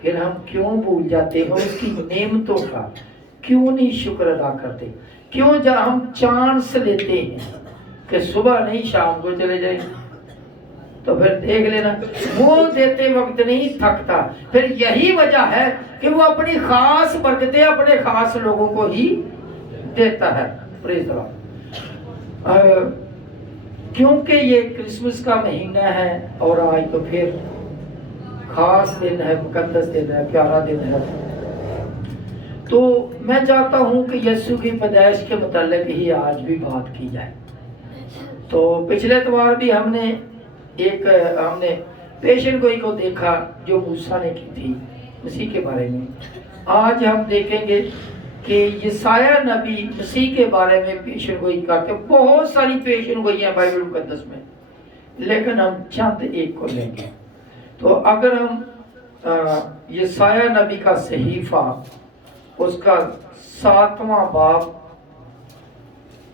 پھر ہم کیوں بھول جاتے ہیں اس کی نعمتوں کا؟ کیوں نہیں شکر ادا کرتے؟ کیوں جب ہم چانس لیتے ہیں کہ صبح نہیں شام کو چلے جائیں، تو پھر دیکھ لینا وہ دیتے وقت نہیں تھکتا. پھر یہی وجہ ہے کہ وہ اپنی خاص برکتیں اپنے خاص لوگوں کو ہی دیتا ہے. پریز اللہ. کیونکہ یہ کرسمس کا مہینہ ہے اور آج تو پھر خاص دن ہے، مقدس دن ہے، پیارا دن ہے، تو میں چاہتا ہوں کہ یسوع کی پیدائش کے متعلق ہی آج بھی بات کی جائے. تو پچھلے اتوار بھی ہم نے پیشن گوئی کو دیکھا جو موسیٰ نے کی تھی مسیح کے بارے میں. آج ہم دیکھیں گے کہ یسایہ نبی مسیح کے بارے میں پیشن گوئی کرتے. بہت ساری پیشن گوئی ہیں بائبل مقدس میں، لیکن ہم چند ایک کو لیں گے. تو اگر ہم یسایہ نبی کا صحیفہ اس کا 7واں باب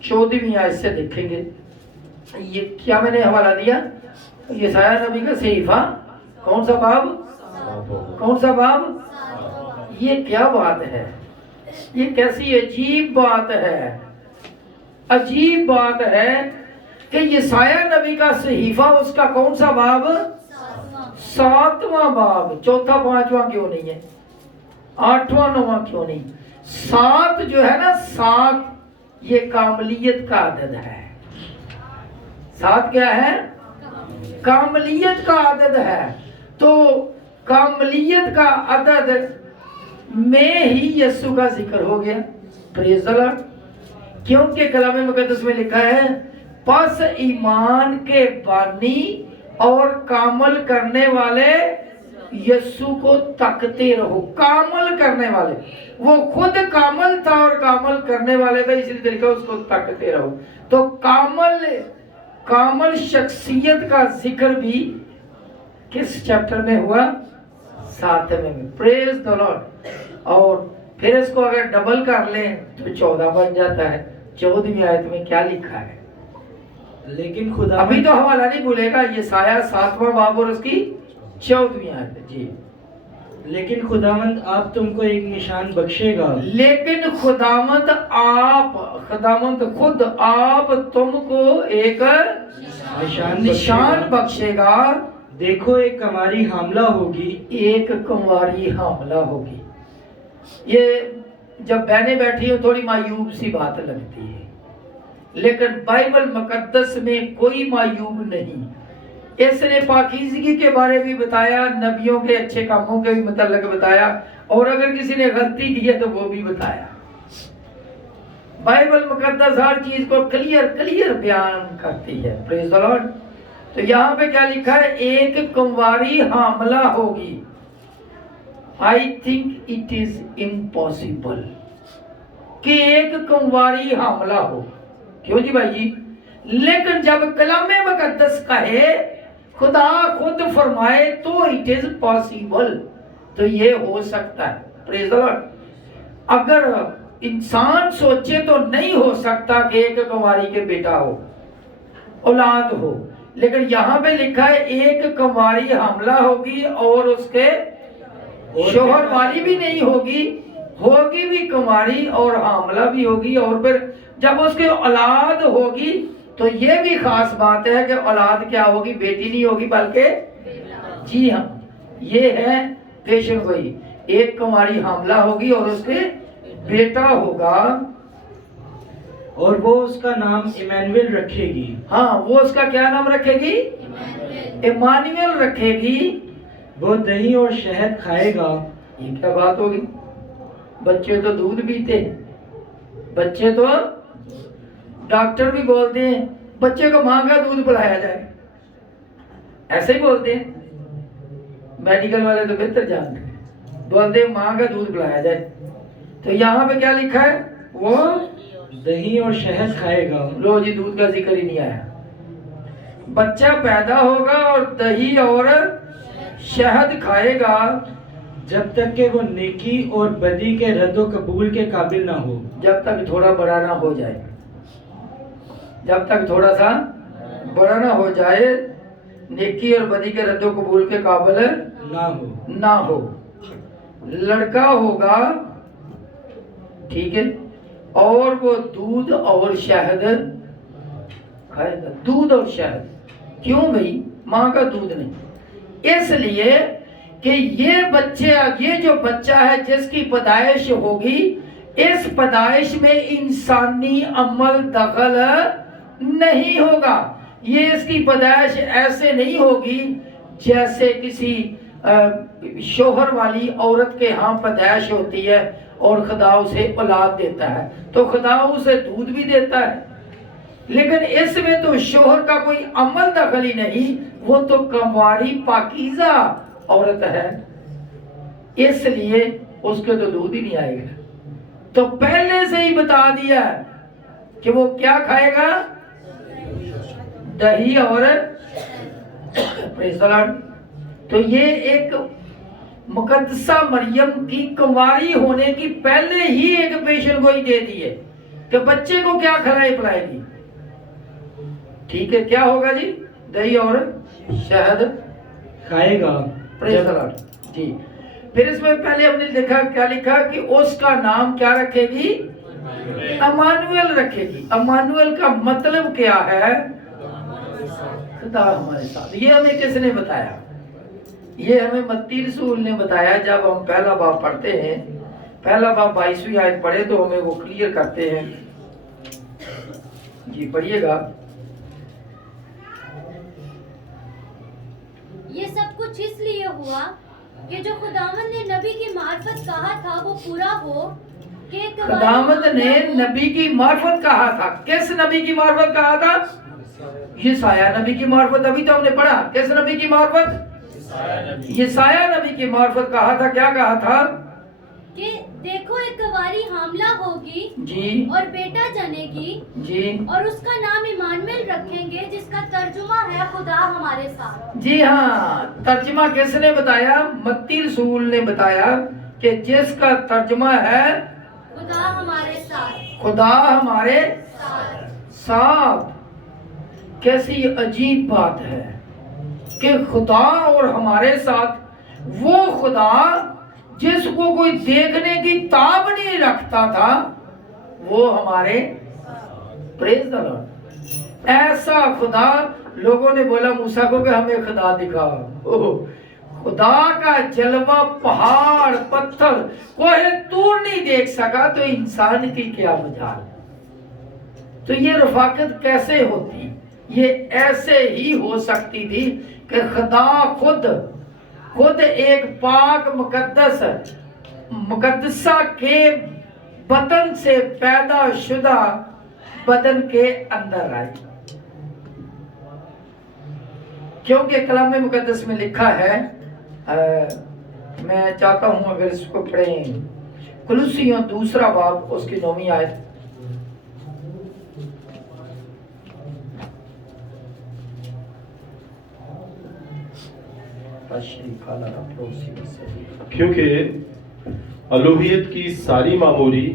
14ویں آیت سے دیکھیں گے. یہ کیا میں نے حوالہ دیا؟ یسایہ نبی کا صحیفہ کون سا باب؟ کون سا باب؟ یہ کیا بات ہے؟ یہ کیسی عجیب بات ہے. عجیب بات ہے کہ یسایہ نبی کا صحیفہ اس کا کون سا باب؟ 7واں باب. چوتھا پانچواں کیوں نہیں ہے؟ 8واں 9واں کیوں نہیں؟ 7 جو ہے نا، 7 یہ کاملیت کا عدد ہے. 7 کیا ہے؟ کاملیت کا عدد ہے. تو کاملیت کا عدد میں ہی یسوع کا ذکر ہو گیا. پریز اللہ. کیونکہ کلام مقدس میں لکھا ہے پس ایمان کے بانی اور کامل کرنے والے یسوع کو تکتے رہو. کامل کرنے والے، وہ خود کامل تھا اور کامل کرنے والے تھا، اس لیے لکھا اس کو تکتے رہو. تو کامل شخصیت کا ذکر بھی کس چیپٹر میں ہوا؟ 7ویں میں. پریز دی لارڈ. اور پھر اس کو اگر ڈبل کر لیں تو 14 بن جاتا ہے. 14ویں آیت میں کیا لکھا ہے؟ لیکن خدا ابھی تو حوالہ نہیں بھولے گا. یہ سایہ 7واں باب اور اس کی 14ویں آیت. جی. لیکن خداوند آپ تم کو ایک نشان بخشے گا. لیکن خداوند خود آپ تم کو ایک نشان بخشے گا. دیکھو ایک کنواری حاملہ ہوگی. ایک کنواری حاملہ ہوگی. یہ جب بہنیں بیٹھی ہوں تھوڑی معیوب سی بات لگتی ہے، لیکن بائبل مقدس میں کوئی معیوب نہیں. اس نے پاکیزگی کے بارے بھی بتایا، نبیوں کے اچھے کاموں کے بھی متعلق بتایا، اور اگر کسی نے غلطی کی ہے تو وہ بھی بتایا. بائبل مقدس ہر چیز کو کلیئر بیان کرتی ہے. پریز دی لارڈ. تو یہاں پہ کیا لکھا ہے؟ ایک کنواری حاملہ ہوگی. I think it is impossible کہ ایک کنواری حاملہ ہو. کیوں جی بھائی جی؟ لیکن جب کلام مقدس کہے، خدا خود فرمائے تو it is possible، تو یہ ہو سکتا ہے. پریز دی لارڈ. اگر انسان سوچے تو نہیں ہو سکتا کہ ایک کنواری کے بیٹا ہو، اولاد ہو. لیکن یہاں پہ لکھا ہے ایک کنواری حاملہ ہوگی اور اس کے شوہر والی بھی نہیں ہوگی بھی کنواری اور حاملہ بھی ہوگی. اور پھر جب اس کے اولاد ہوگی تو یہ بھی خاص بات ہے کہ اولاد کیا ہوگی؟ بیٹی نہیں ہوگی بلکہ جی ہاں، یہ ہے پیشن گوئی. ایک کنواری حاملہ ہوگی اور اس کے بیٹا ہوگا، اور وہ اس کا نام ایمانویل رکھے گی. ہاں، وہ اس کا کیا نام رکھے گی؟ ایمانویل رکھے گی. وہ دہی اور شہد کھائے گا. یہ کیا بات ہوگی؟ بچے تو دودھ پیتے ہیں، بچے تو ڈاکٹر بھی بولتے ہیں بچے کو ماں کا دودھ پلایا جائے، ایسے ہی بولتے ہیں. میڈیکل والے تو بہتر جانتے ہیں، بولتے ہیں ماں کا دودھ پلایا جائے. تو یہاں پہ کیا لکھا ہے؟ وہ دہی اور شہد کھائے گا. لو جی، دودھ کا ذکر ہی نہیں آیا. بچہ پیدا ہوگا اور دہی اور شہد کھائے گا جب تک کہ وہ نیکی اور بدی کے رد و قبول کے قابل نہ ہو. جب تک تھوڑا بڑا نہ ہو جائے، جب تک تھوڑا سا بڑا نہ ہو جائے، نیکی اور بدی کے رد و قبول کے قابل نہ ہو. نہ ہو. لڑکا ہوگا، ٹھیک ہے، اور وہ دودھ اور شہد کھائے گا، دودھ اور شہد۔ کیوں بھائی؟ ماں کا دودھ نہیں، اس لیے کہ یہ جو بچہ ہے جس کی پیدائش ہوگی، اس پیدائش میں انسانی عمل دخل نہیں ہوگا۔ یہ اس کی پیدائش ایسے نہیں ہوگی جیسے کسی شوہر والی عورت کے ہاں پیدائش ہوتی ہے اور خدا اسے اولاد دیتا ہے، تو خدا اسے دودھ بھی دیتا ہے، لیکن اس میں تو شوہر کا کوئی عمل دخل ہی نہیں، وہ تو کنواری پاکیزہ عورت ہے، اس لیے اس کے تو دودھ ہی نہیں آئے گا۔ تو پہلے سے ہی بتا دیا کہ وہ کیا کھائے گا؟ دہی اور تو یہ ایک مقدسہ مریم کی کنواری ہونے کی پہلے ہی ایک پیشن گوئی دے دی ہے کہ بچے کو کیا کھلائے پلائے گی، ٹھیک ہے؟ کیا ہوگا جی؟ دہی اور شہد کھائے گا۔ جی، پھر اس میں پہلے ہم نے لکھا، کیا لکھا کہ اس کا نام کیا رکھے گی؟ امانویل رکھے گی۔ امانویل کا مطلب کیا ہے؟ خدا ہمارے ساتھ۔ یہ ہمیں کس نے بتایا؟ یہ ہمیں متی رسول نے بتایا۔ جب ہم پہلا باب پڑھتے ہیں، پہلا باب 22ویں آیت پڑھے تو ہمیں وہ کلیئر کرتے ہیں۔ جی پڑھیے گا۔ یہ سب کچھ اس لیے ہوا کہ جو خداوند نے نبی کی معرفت کہا تھا وہ پورا ہو کہ خداوند نے نبی کی معرفت کہا تھا۔ کس نبی کی معرفت کہا تھا؟ یسایہ نبی کی معرفت۔ ابھی تو ہم نے پڑھا کس نبی کی معرفت؟ یسایہ نبی کی معرفت کہا تھا۔ کیا کہا تھا؟ کہ دیکھو ایک کنواری حاملہ ہوگی جی، اور بیٹا جنے گی جی، اور اس کا نام ایمانویل رکھیں گے، جس کا ترجمہ ہے خدا ہمارے ساتھ۔ جی ہاں، ترجمہ کس نے بتایا؟ متی رسول نے بتایا کہ جس کا ترجمہ ہے خدا ہمارے ساتھ، خدا ہمارے ساتھ۔ کیسی عجیب بات ہے کہ خدا اور ہمارے ساتھ، وہ خدا جس کو کوئی دیکھنے کی تاب نہیں رکھتا تھا، وہ ہمارے پریز دا لارڈ۔ ایسا خدا، لوگوں نے بولا موسیٰ کو کہ ہمیں خدا دکھا۔ خدا کا جلوہ پہاڑ پتھر کوہ طور نہیں دیکھ سکا، تو انسان کی کیا مجال؟ تو یہ رفاقت کیسے ہوتی؟ یہ ایسے ہی ہو سکتی تھی کہ خدا خود ایک پاک مقدسہ کے بدن سے پیدا شدہ بدن کے اندر آئی، کیونکہ کلام مقدس میں لکھا ہے، میں چاہتا ہوں اگر اس کو پڑھیں، کولوسیوں 2 باب اس کی 9 آیت۔ کیونکہ الوہیت کی ساری معموری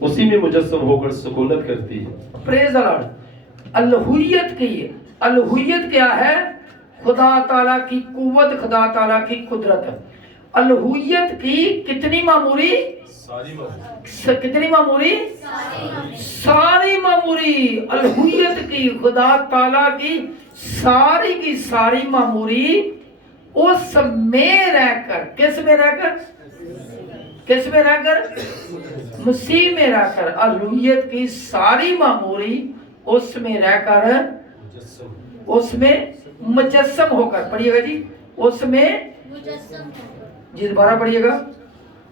اسی میں مجسم ہو کر سکونت کرتی ہے۔ پریز لارڈ۔ الوہیت کیا ہے؟ خدا تعالیٰ کی قوت، خدا تعالیٰ کی قدرت۔ الوہیت کی کتنی معموری؟ کتنی معموری؟ ساری معموری۔ الوہیت کی، خدا تعالیٰ کی ساری معموری اس میں رہ کر، کس میں رہ کر؟ کس میں رہ کر؟ مسیح میں رہ کر۔ الوہیت کی ساری معموری اس میں رہ کر، اس میں مجسم ہو کر، پڑھیے گا جی، اس میں مجسم جی دوبارہ پڑھیے گا۔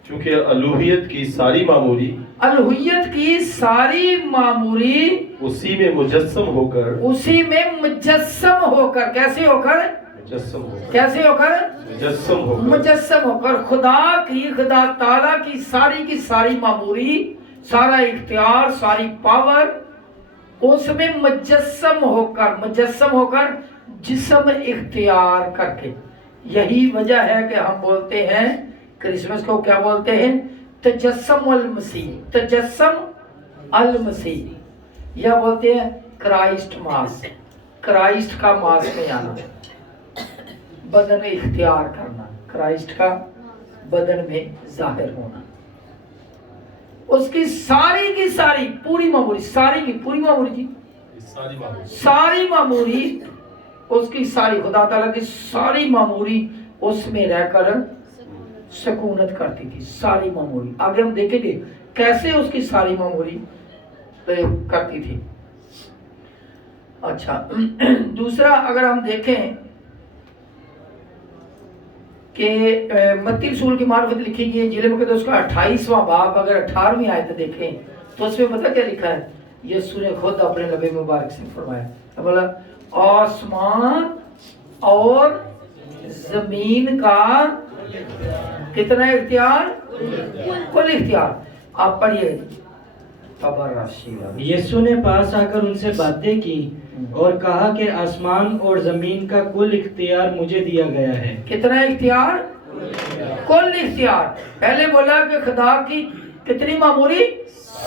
کیونکہ الوہیت کی ساری معموری، الوہیت کی ساری معموری اسی میں مجسم ہو کر، اسی میں مجسم ہو کر، کیسے ہو کر؟ مجسم ہو کر، کیسے ہو کر؟ مجسم ہو کر، مجسم ہو کر۔ خدا تعالیٰ کی ساری معموری، سارا اختیار، ساری پاور اس میں مجسم ہو کر جسم اختیار کر کے۔ یہی وجہ ہے کہ ہم بولتے ہیں کرسمس کو، کیا بولتے ہیں؟ تجسم المسیح، تجسم المسیح، یا بولتے ہیں کرائسٹ ماس، کرائسٹ کا ماس میں آنا، بدن اختیار کرنا، کرائسٹ کا بدن میں ظاہر ہونا. اس کی ساری کی ساری پوری معموری، ساری کی پوری معموری جی، ساری معموری، اس کی ساری خدا تعالیٰ کی ساری معموری اس میں رہ کر سکونت کرتی تھی. ساری معموری آگے ہم دیکھیں گے کیسے اس کی ساری معموری کرتی تھی. اچھا دوسرا اگر ہم دیکھیں کہ متی رسول کی معرفت لکھی گئی ہے انجیل مقدس کا 28واں باب، اگر 18ویں آیت دیکھیں تو اس میں پتہ کیا لکھا ہے؟ یسوع نے خود اپنے نبی مبارک سے فرمایا، بولا آسمان اور زمین کا کتنا اختیار؟ کل اختیار. آپ پڑھیے. یسوع نے پاس آ کر ان سے باتیں کی اور کہا کہ آسمان اور زمین کا کل اختیار مجھے دیا گیا ہے. کتنا اختیار؟ کل اختیار. پہلے بولا کہ خدا کی کتنی معموری؟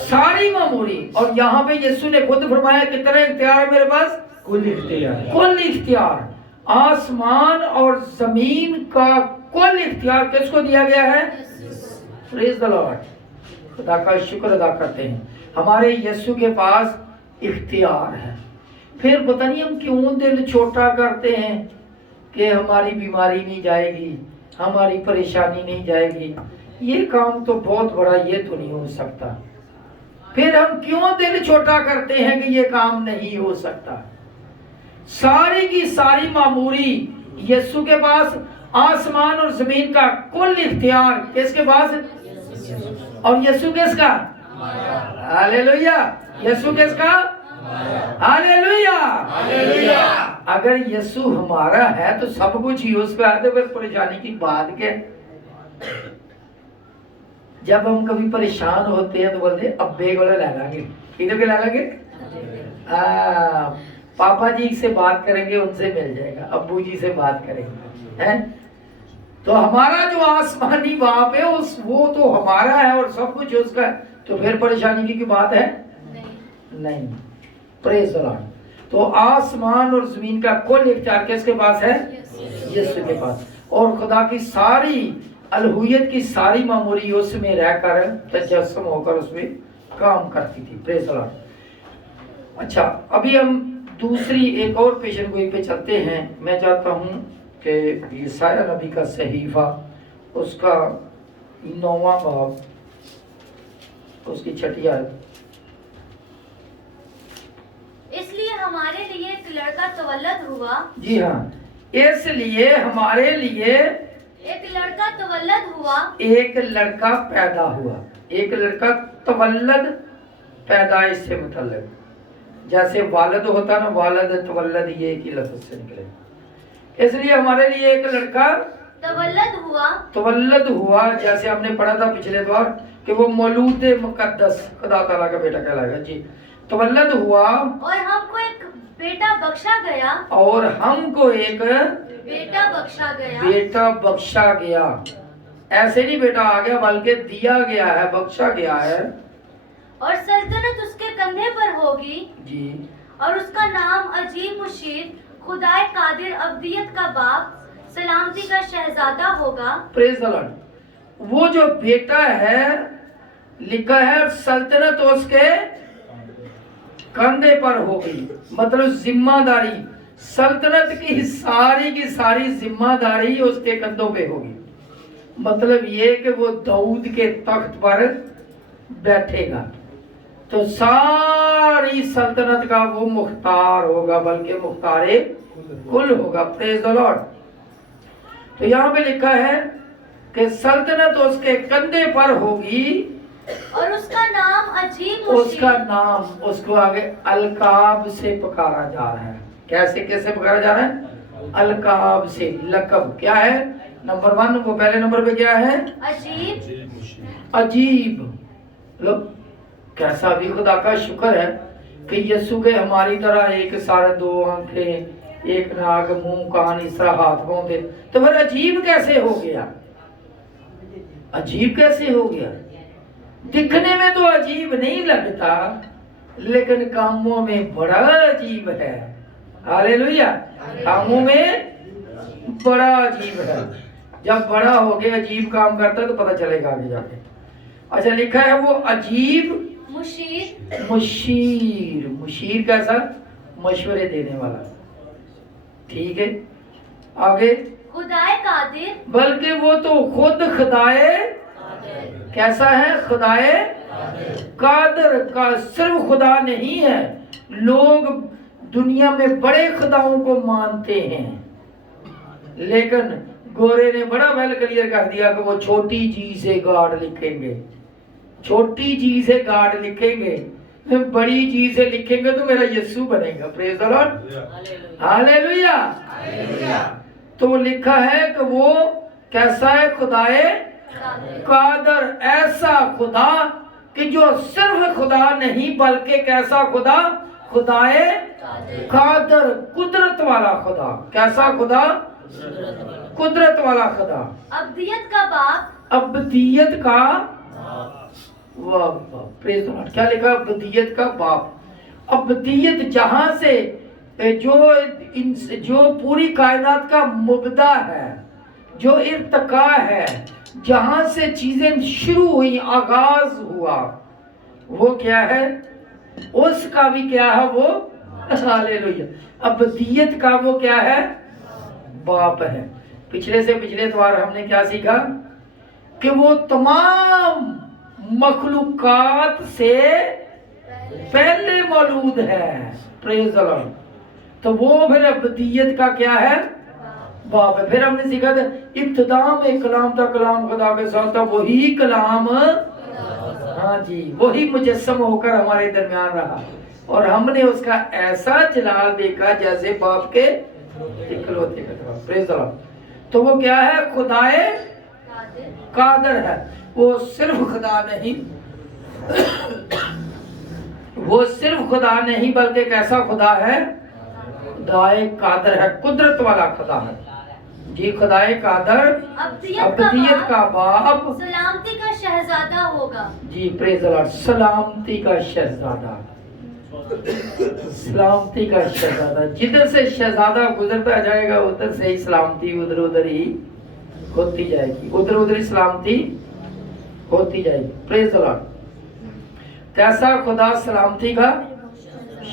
ساری معموری. اور یہاں پہ یسوع نے خود فرمایا کتنا اختیار ہے میرے پاس؟ کل اختیار. کل اختیار. آسمان اور زمین کا کل اختیار کس کو دیا گیا ہے؟ پریز دی لارڈ. خدا کا شکر ادا کرتے ہیں ہمارے یسوع کے پاس اختیار ہے. پھر پتہ نہیں ہم کیوں دل چھوٹا کرتے ہیں کہ ہماری بیماری نہیں جائے گی، ہماری پریشانی نہیں جائے گی، یہ کام تو بہت بڑا، یہ تو نہیں ہو سکتا. پھر ہم کیوں دل چھوٹا کرتے ہیں کہ یہ کام نہیں ہو سکتا؟ ساری کی ساری معموری یسوع کے پاس، آسمان اور زمین کا کل اختیار کس کے پاس؟ اور یسوع کس کا؟ ہاللیلویہ. یسوع کس کا؟ ہاللیلویہ. اگر یسوع ہمارا ہے تو سب کچھ ہی اس پہ آتے. پھر پریشانی کی بات کیا؟ جب ہم کبھی پریشان ہوتے ہیں تو بولتے ہیں ابے کو لے لیں گے. کدھر کے لے لیں گے؟ پاپا جی سے بات کریں گے، ان سے مل جائے گا. ابو جی سے بات کریں گے. تو ہمارا جو آسمانی باپ ہے وہ تو ہمارا ہے اور سب کچھ اس کا ہے. تو پھر پریشانی کی بات ہے نہیں. پریز دی لارڈ. تو آسمان اور زمین کا کل اختیار کس کے پاس ہے؟ یسوع کے پاس. اور خدا کی ساری الوہیت کی ساری معموری اس میں رہ کر تجسم ہو کر اس میں کام کرتی تھی. پریز دی لارڈ. اچھا ابھی ہم دوسری ایک اور پیشن گوئی پہ چلتے ہیں. میں چاہتا ہوں کہ یسایہ نبی کا صحیفہ اس کا 9واں باب اس کی 6 آیت. اس لیے ہمارے لیے ایک لڑکا تولد ہوا. جی ہاں، اس لیے ہمارے لیے ایک لڑکا تولد ہوا. ایک لڑکا پیدا ہوا. ایک لڑکا تولد، پیدائش سے متعلق، جیسے والد ہوتا نا، والد تولد یہ ایک ہی لفظ سے نکلے. اس لیے ہمارے لیے ایک لڑکا تولد ہوا. جیسے ہم نے پڑھا تھا پچھلے دور کہ وہ مولود مقدس خدا تعالیٰ کا بیٹا کہلائے گا. جی تولد ہوا اور ہم کو ایک بیٹا بخشا گیا. اور ہم کو ایک بیٹا بخشا گیا. بیٹا بخشا گیا. ایسے نہیں بیٹا آ گیا بلکہ دیا گیا ہے، بخشا گیا ہے. اور سلطنت اس کے کندھے پر ہوگی. جی. اور اس کا نام عجیب مشیر، خدائے قادر، ابدیت کا باپ، سلامتی کا شہزادہ ہوگا. پریز دی لارڈ. وہ جو بیٹا ہے لکھا ہے سلطنت اس کے کندھے پر ہوگی، مطلب ذمہ داری، سلطنت کی ساری ذمہ داری اس کے کندھوں پہ ہوگی. مطلب یہ کہ وہ داؤد کے تخت پر بیٹھے گا تو ساری سلطنت کا وہ مختار ہوگا، بلکہ مختار کل ہوگا. پریز دی لارڈ. تو یہاں پہ لکھا ہے کہ سلطنت اس کے کندھے پر ہوگی اور اس کا نام عجیب اس مشیر. کا نام اس کو آگے القاب سے پکارا جا رہا ہے. کیسے پکارا جا رہا ہے؟ القاب سے. لقب کیا ہے؟ نمبر 1 وہ پہلے نمبر پہ کیا ہے؟ عجیب. لوگ کیسا بھی خدا کا شکر ہے کہ یسوع کے ہماری طرح ایک سر 2 آنکھیں، ایک ناک، منہ، کان، اس طرح ہاتھ پاؤں تھے. تو پھر عجیب کیسے ہو گیا؟ عجیب کیسے ہو گیا؟ دکھنے میں تو عجیب نہیں لگتا لیکن کاموں میں بڑا عجیب ہے. ہاللیلویہ. کاموں میں بڑا عجیب ہے. جب بڑا ہو کے عجیب کام کرتا ہے تو پتہ چلے گا آگے جا کے. اچھا لکھا ہے وہ عجیب مشیر. مشیر کیسا؟ مشورے دینے والا. ٹھیک ہے آگے. خدائے قادر. بلکہ وہ تو خود خدائے کیسا ہے؟ خدائے قادر کا. صرف خدا نہیں ہے، لوگ دنیا میں بڑے خداؤں کو مانتے ہیں، لیکن گورے نے بڑا ویل کلیئر کر دیا کہ وہ چھوٹی جی سے گاڈ لکھیں گے. چھوٹی جی سے گاڈ لکھیں گے، بڑی جی سے لکھیں گے تو میرا یسوع بنے گا. پریز دی لارڈ. ہاللیلویہ. تو وہ لکھا ہے کہ وہ کیسا ہے؟ خدائے قادر. ایسا خدا کہ جو صرف خدا نہیں بلکہ کیسا خدا؟ خدائے قادر. قدرت والا خدا. کیسا خدا؟ قدرت والا خدا. ابدیت کا باپ. ابدیت کا واہ واہ. پریز دی لارڈ. کیا لکھا؟ ابدیت کا باپ. ابدیت جہاں سے جو پوری کائنات کا مبدا ہے، جو ارتقاء ہے، جہاں سے چیزیں شروع ہوئی، آغاز ہوا، وہ کیا ہے؟ اس کا بھی کیا ہے؟ وہ ہاللیلویہ ابدیت کا وہ کیا ہے؟ باپ ہے. پچھلے سے پچھلے اتوار ہم نے کیا سیکھا؟ کہ وہ تمام مخلوقات سے پہلے مولود ہے. پریز دی لارڈ. تو وہ پھر ابدیت کا کیا ہے؟ باپ ہے. پھر ہم نے سیکھا تھا ابتدا میں کلام تھا، کلام خدا کے ساتھ تھا، وہی کلام ہاں جی وہی مجسم ہو کر ہمارے درمیان رہا، اور ہم نے اس کا ایسا جلال دیکھا جیسے باپ کے اکلوتے کا. پریز دی لارڈ. تو وہ کیا ہے؟ خدائے قادر ہے. وہ صرف خدا نہیں، وہ صرف خدا نہیں بلکہ کیسا خدا ہے؟ خدائے قادر ہے. قدرت والا خدا ہے. جی خدائے قادر. ابدیت کا باپ. سلامتی کا شہزادہ ہوگا. جی پریز دی لارڈ. سلامتی کا شہزادہ. سلامتی کا شہزادہ. جدھر سے شہزادہ گزرتا جائے گا ادھر سے ہی سلامتی ادھر ہی ہوتی جائے گی. ادھر ہی سلامتی ہوتی جائے گی. پریز دی لارڈ. کیسا خدا؟ سلامتی کا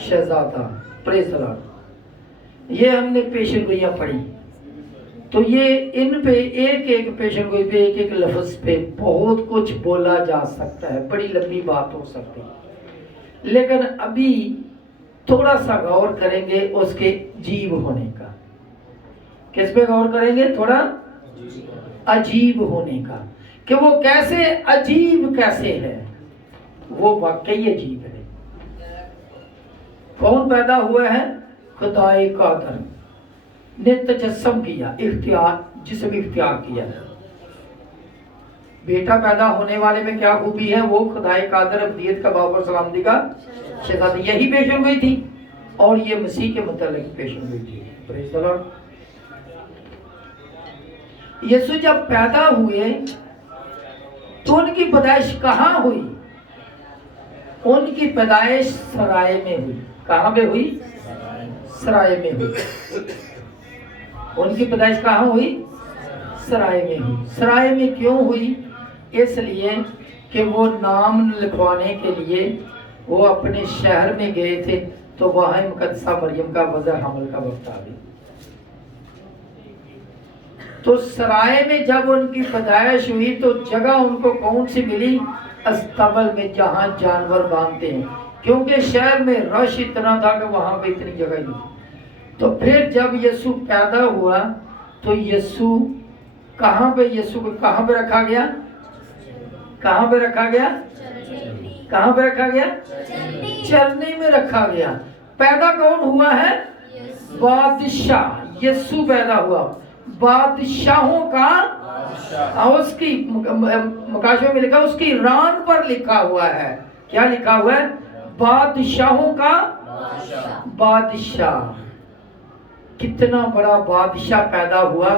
شہزادہ. پریز دی لارڈ. یہ ہم نے پیشن گوئیاں پڑھی، تو یہ ان پہ ایک ایک پیشن گوئی پہ ایک ایک لفظ پہ بہت کچھ بولا جا سکتا ہے، بڑی لمبی بات ہو سکتی ہے، لیکن ابھی تھوڑا سا غور کریں گے اس کے عجیب ہونے کا. کس پہ غور کریں گے؟ تھوڑا عجیب ہونے کا، کہ وہ کیسے عجیب کیسے ہے. وہ واقعی عجیب ہے. کون پیدا ہوا ہے؟ خدائے قادر نے تجسم کیا، اختیار، جسم اختیار کیا. بیٹا پیدا ہونے والے میں کیا خوبی ہے؟ وہ خدائے قادر، ابدیت کا باپ اور سلامتی کا شہزادہ. یہی پیشن گوئی تھی، اور یہ مسیح کے متعلق پیشن گوئی تھی. پریز دی لارڈ. یسوع جب پیدا ہوئے تو ان کی پیدائش کہاں ہوئی؟ ان کی پیدائش سرائے میں ہوئی. کہاں پہ ہوئی؟ سرائے میں ہوئی. ان کی پیدائش کہاں ہوئی؟ سرائے میں ہوئی. سرائے میں کیوں ہوئی؟ اس لیے کہ وہ نام لکھوانے کے لیے وہ اپنے شہر میں گئے تھے، تو وہاں مقدسہ مریم کا وضع حمل کا وقت آ گیا. تو سرائے میں جب ان کی پیدائش ہوئی تو جگہ ان کو کون سی ملی؟ استبل میں، جہاں جانور باندھتے ہیں، کیونکہ شہر میں رش اتنا تھا کہ وہاں پہ اتنی جگہ نہیں. تو پھر جب یسوع پیدا ہوا تو یسوع کہاں پہ رکھا گیا؟ کہاں پہ رکھا گیا؟ کہاں پہ رکھا گیا؟ چرنی میں رکھا گیا. پیدا کون ہوا ہے؟ بادشاہ. یسوع پیدا ہوا بادشاہوں کا. اس کی مکاشفہ میں لکھا، اس کی ران پر لکھا ہوا ہے. کیا لکھا ہوا ہے؟ بادشاہوں کا بادشاہ. کتنا بڑا بادشاہ پیدا ہوا،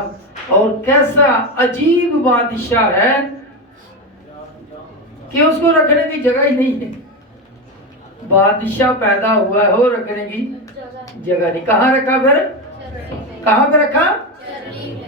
اور کیسا عجیب بادشاہ ہے کہ اس کو رکھنے کی جگہ ہی نہیں ہے. بادشاہ پیدا ہوا ہے اور رکھنے کی جگہ نہیں. کہاں رکھا پھر؟ کہاں پہ رکھا؟